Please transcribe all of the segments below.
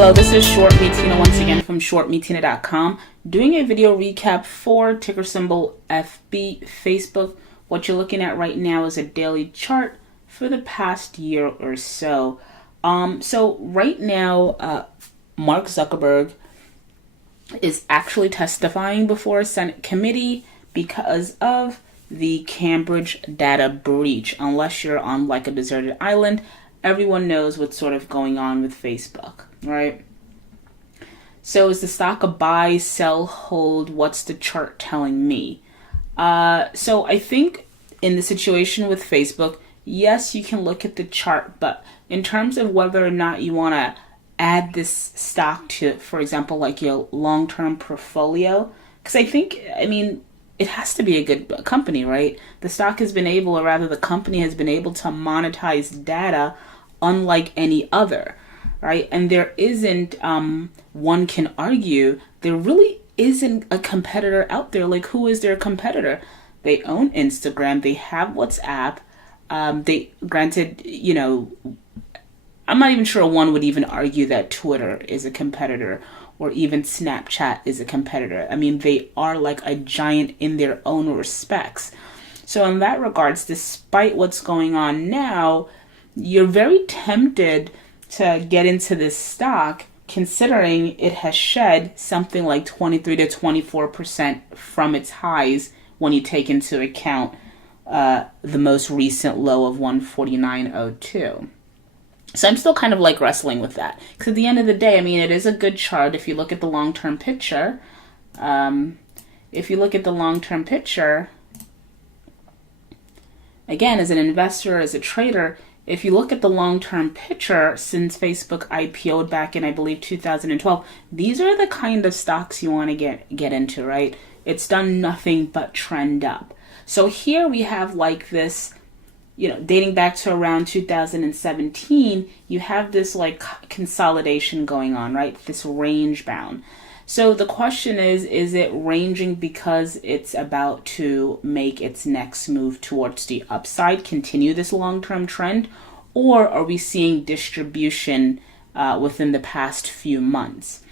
Hello, this is Short Me Tina once again from shortmetina.com, doing a video recap for ticker symbol FB Facebook. What you're looking at right now is a daily chart for the past year or so. So right now, Mark Zuckerberg is actually testifying before a Senate committee because of the Cambridge data breach. Unless you're on like a deserted island, everyone knows what's sort of going on with Facebook, right? So is the stock a buy, sell, hold? What's the chart telling me? So I think in the situation with Facebook, yes, you can look at the chart, but in terms of whether or not you want to add this stock to, for example, like your long-term portfolio, because I mean, it has to be a good company, right? The stock has been able, or rather the company has been able to monetize data unlike any other, right? And there isn't, one can argue, there really isn't a competitor out there. Like, who is their competitor? They own Instagram, they have WhatsApp, granted, you know, I'm not even sure one would even argue that Twitter is a competitor or even Snapchat is a competitor. I mean, they are like a giant in their own respects. So in that regards, despite what's going on now, you're very tempted to get into this stock considering it has shed something like 23 to 24% from its highs when you take into account the most recent low of 149.02. So I'm still kind of like wrestling with that. Because at the end of the day, I mean, it is a good chart if you look at the long-term picture. If you look at the long-term picture, again, as an investor, as a trader, if you look at the long-term picture since Facebook IPO'd back in, I believe, 2012, these are the kind of stocks you want to get into, right? It's done nothing but trend up. So here we have like this, you know, dating back to around 2017, you have this like consolidation going on, right? This range bound. So the question is it ranging because it's about to make its next move towards the upside, continue this long-term trend, or are we seeing distribution within the past few months?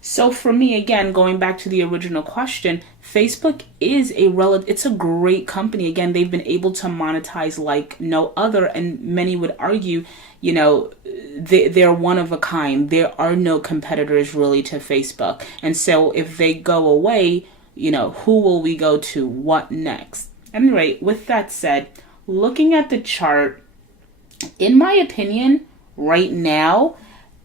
So for me, again, going back to the original question, Facebook is it's a great company. Again, they've been able to monetize like no other, and many would argue, you know, they're one of a kind. There are no competitors really to Facebook. And so if they go away, you know, who will we go to? What next? Anyway, with that said, looking at the chart, in my opinion, right now,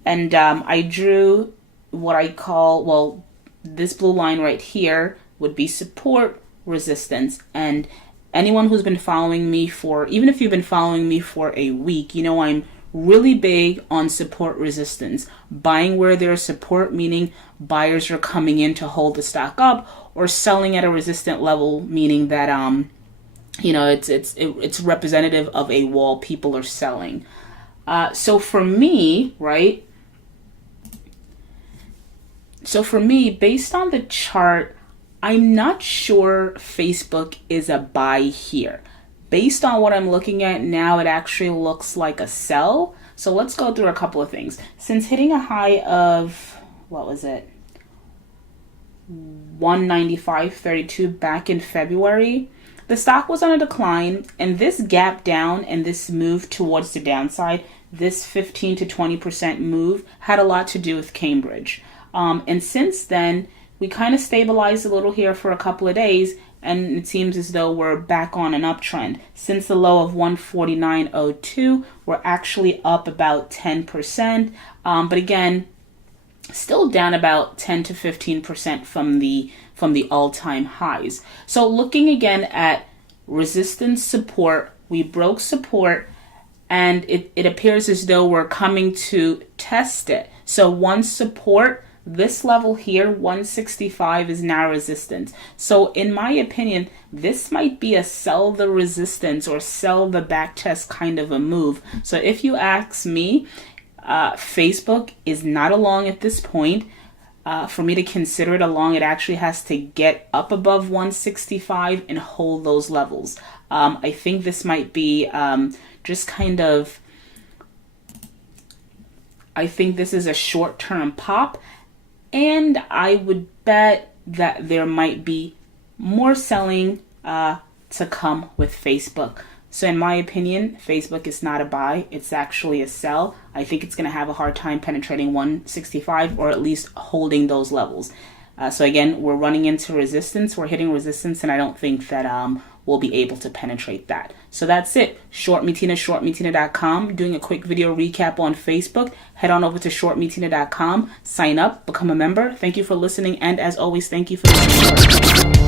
and I drew what I call, well, this blue line right here would be support, resistance. And anyone who's been following me for, even if you've been following me for a week, you know I'm really big on support resistance. Buying where there's support, meaning buyers are coming in to hold the stock up, or selling at a resistant level, meaning that you know, it's representative of a wall, people are selling. So for me, right? So for me, based on the chart, I'm not sure Facebook is a buy here. Based on what I'm looking at now, it actually looks like a sell. So let's go through a couple of things. Since hitting a high of, what was it? 195.32 back in February, the stock was on a decline, and this gap down and this move towards the downside, this 15 to 20% move had a lot to do with Cambridge. And since then, we kind of stabilized a little here for a couple of days, and it seems as though we're back on an uptrend. Since the low of 149.02, we're actually up about 10%. But again, still down about 10 to 15% from the all-time highs. So looking again at resistance, support, we broke support, and it appears as though we're coming to test it. So one support, this level here, 165, is now resistance. So in my opinion, this might be a sell the resistance or sell the back test kind of a move. So if you ask me, Facebook is not a long at this point. For me to consider it a long, it actually has to get up above 165 and hold those levels. I think this might be just kind of I think this is a short-term pop, and I would bet that there might be more selling to come with Facebook. So in my opinion, Facebook is not a buy, it's actually a sell. I think it's going to have a hard time penetrating 165 or at least holding those levels. So again, we're running into resistance, we're hitting resistance, and I don't think that we'll be able to penetrate that. So that's it. ShortMeTina, ShortMeTina.com. Doing a quick video recap on Facebook. Head on over to ShortMeTina.com, sign up, become a member. Thank you for listening, and as always, thank you for listening.